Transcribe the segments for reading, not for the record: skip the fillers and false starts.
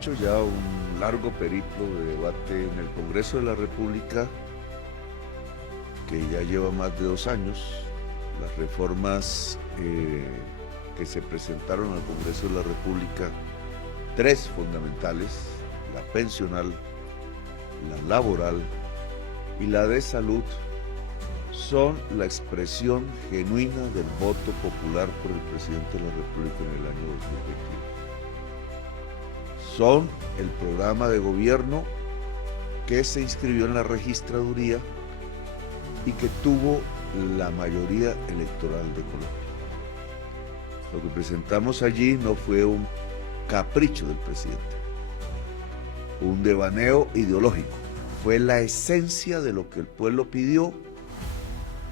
Hecho ya un largo periplo de debate en el Congreso de la República, que ya lleva más de 2 años. Las reformas que se presentaron al Congreso de la República, 3 fundamentales: la pensional, la laboral y la de salud, son la expresión genuina del voto popular por el presidente de la República en el año 2022. Son el programa de gobierno que se inscribió en la registraduría y que tuvo la mayoría electoral de Colombia. Lo que presentamos allí no fue un capricho del presidente, un devaneo ideológico, fue la esencia de lo que el pueblo pidió,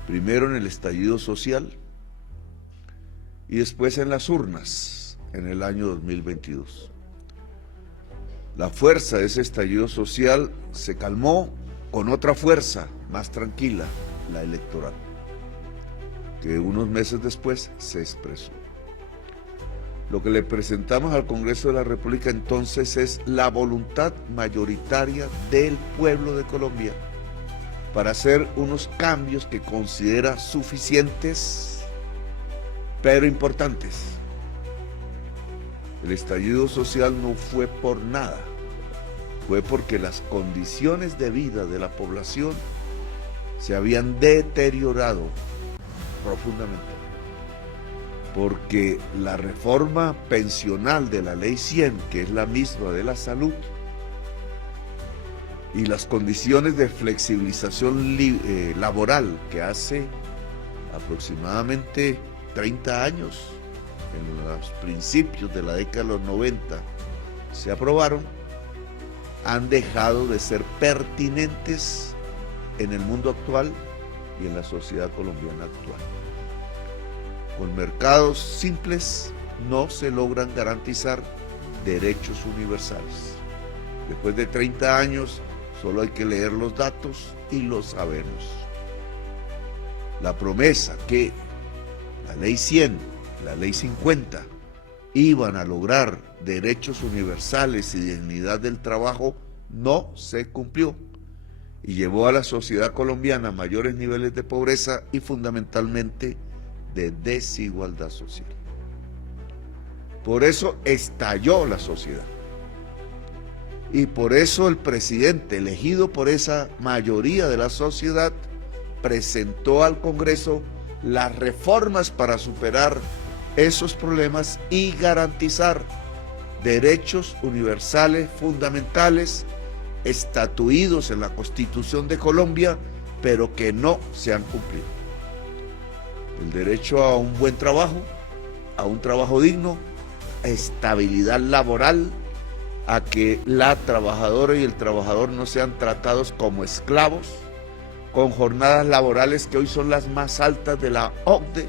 primero en el estallido social y después en las urnas en el año 2022. La fuerza de ese estallido social se calmó con otra fuerza más tranquila, la electoral, que unos meses después se expresó. Lo que le presentamos al Congreso de la República entonces es la voluntad mayoritaria del pueblo de Colombia para hacer unos cambios que considera suficientes, pero importantes. El estallido social no fue por nada, fue porque las condiciones de vida de la población se habían deteriorado profundamente. Porque la reforma pensional de la Ley 100, que es la misma de la salud, y las condiciones de flexibilización laboral que hace aproximadamente 30 años, en los principios de la década de los 90, se aprobaron, han dejado de ser pertinentes en el mundo actual y en la sociedad colombiana actual. Con mercados simples no se logran garantizar derechos universales. Después de 30 años, solo hay que leer los datos y lo sabemos. La promesa que la Ley 100, la Ley 50, iban a lograr derechos universales y dignidad del trabajo, no se cumplió y llevó a la sociedad colombiana a mayores niveles de pobreza y fundamentalmente de desigualdad social. Por eso estalló la sociedad y por eso el presidente, elegido por esa mayoría de la sociedad, presentó al Congreso las reformas para superar esos problemas y garantizar derechos universales fundamentales estatuidos en la Constitución de Colombia, pero que no se han cumplido. El derecho a un buen trabajo, a un trabajo digno, a estabilidad laboral, a que la trabajadora y el trabajador no sean tratados como esclavos, con jornadas laborales que hoy son las más altas de la OCDE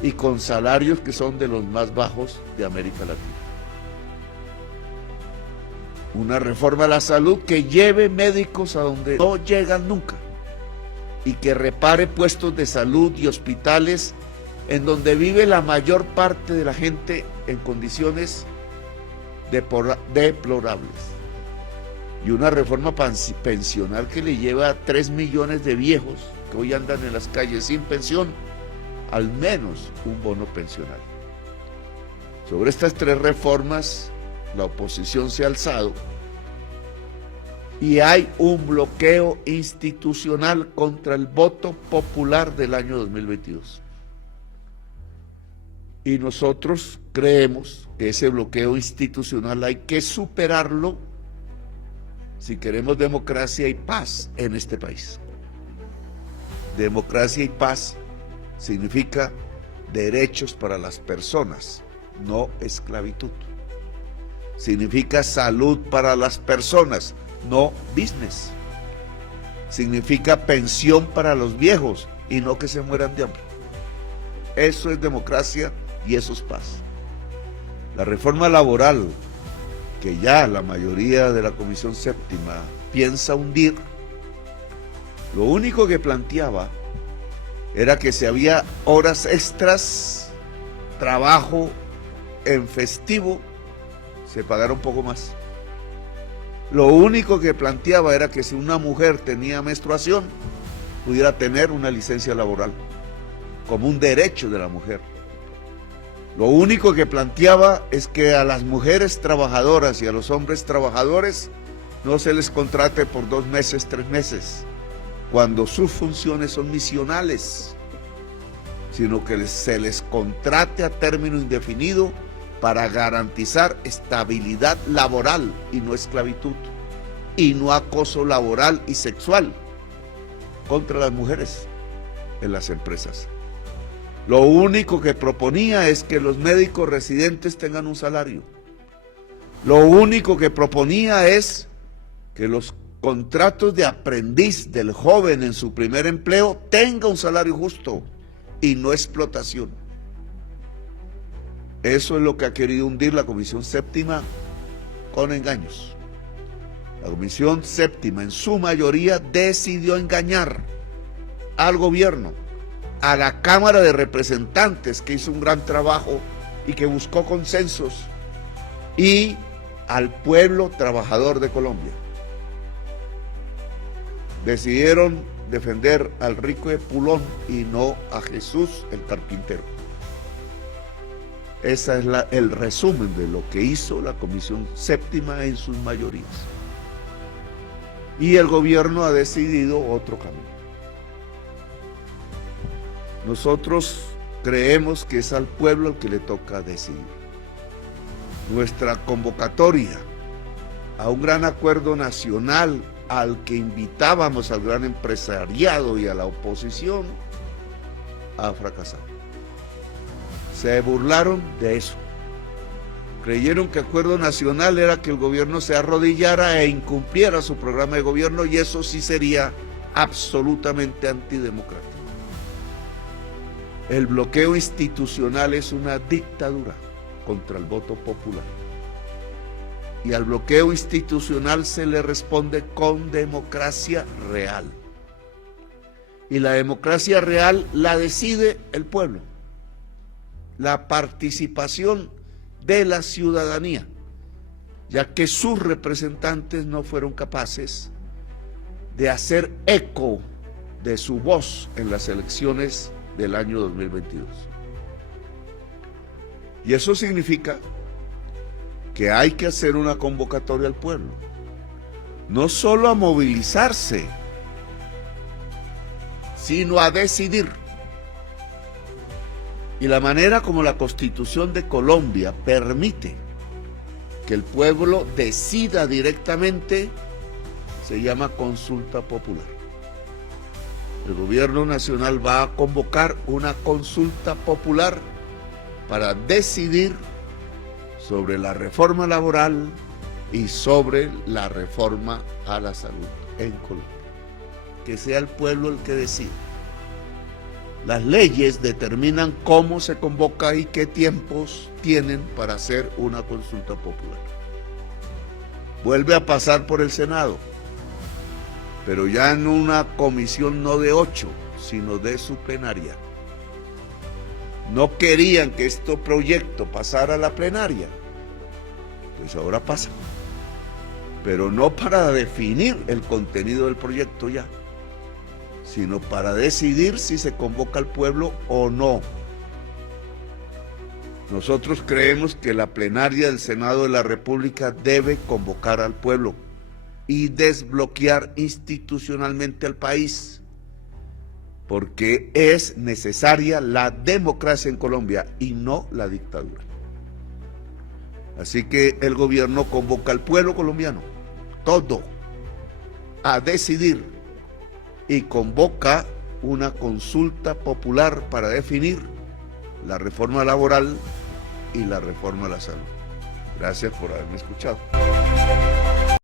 y con salarios que son de los más bajos de América Latina. Una reforma a la salud que lleve médicos a donde no llegan nunca y que repare puestos de salud y hospitales en donde vive la mayor parte de la gente en condiciones deplorables. Y una reforma pensional que le lleva a 3 millones de viejos que hoy andan en las calles sin pensión, al menos un bono pensional. Sobre estas 3 reformas, la oposición se ha alzado y hay un bloqueo institucional contra el voto popular del año 2022. Y nosotros creemos que ese bloqueo institucional hay que superarlo si queremos democracia y paz en este país. Democracia y paz significa derechos para las personas, no esclavitud. Significa salud para las personas, no business. Significa pensión para los viejos y no que se mueran de hambre. Eso es democracia y eso es paz. La reforma laboral, que ya la mayoría de la Comisión Séptima piensa hundir, lo único que planteaba era que si había horas extras, trabajo en festivo, se pagara un poco más. Lo único que planteaba era que si una mujer tenía menstruación, pudiera tener una licencia laboral, como un derecho de la mujer. Lo único que planteaba es que a las mujeres trabajadoras y a los hombres trabajadores no se les contrate por 2 meses, 3 meses, cuando sus funciones son misionales, sino que se les contrate a término indefinido para garantizar estabilidad laboral y no esclavitud, y no acoso laboral y sexual contra las mujeres en las empresas. Lo único que proponía es que los médicos residentes tengan un salario. Lo único que proponía es que los contratos de aprendiz del joven en su primer empleo tenga un salario justo y no explotación. Eso es lo que ha querido hundir la Comisión Séptima con engaños. La Comisión Séptima en su mayoría decidió engañar al gobierno, a la Cámara de Representantes, que hizo un gran trabajo y que buscó consensos, y al pueblo trabajador de Colombia. Decidieron defender al rico de Pulón y no a Jesús el carpintero. Ese es el resumen de lo que hizo la Comisión Séptima en sus mayorías. Y el gobierno ha decidido otro camino. Nosotros creemos que es al pueblo al que le toca decidir. Nuestra convocatoria a un gran acuerdo nacional al que invitábamos al gran empresariado y a la oposición ha fracasado. Se burlaron de eso. Creyeron que acuerdo nacional era que el gobierno se arrodillara e incumpliera su programa de gobierno, y eso sí sería absolutamente antidemocrático. El bloqueo institucional es una dictadura contra el voto popular. Y al bloqueo institucional se le responde con democracia real. Y la democracia real la decide el pueblo. La participación de la ciudadanía, ya que sus representantes no fueron capaces de hacer eco de su voz en las elecciones del año 2022. Y eso significa que hay que hacer una convocatoria al pueblo, no solo a movilizarse, sino a decidir. Y la manera como la Constitución de Colombia permite que el pueblo decida directamente se llama consulta popular. El gobierno nacional va a convocar una consulta popular para decidir sobre la reforma laboral y sobre la reforma a la salud en Colombia. Que sea el pueblo el que decida. Las leyes determinan cómo se convoca y qué tiempos tienen para hacer una consulta popular. Vuelve a pasar por el Senado, pero ya en una comisión no de 8, sino de su plenaria. No querían que este proyecto pasara a la plenaria, pues ahora pasa, pero no para definir el contenido del proyecto ya, sino para decidir si se convoca al pueblo o no. Nosotros creemos que la plenaria del Senado de la República debe convocar al pueblo y desbloquear institucionalmente al país, porque es necesaria la democracia en Colombia y no la dictadura. Así que el gobierno convoca al pueblo colombiano, todo, a decidir, y convoca una consulta popular para definir la reforma laboral y la reforma a la salud. Gracias por haberme escuchado.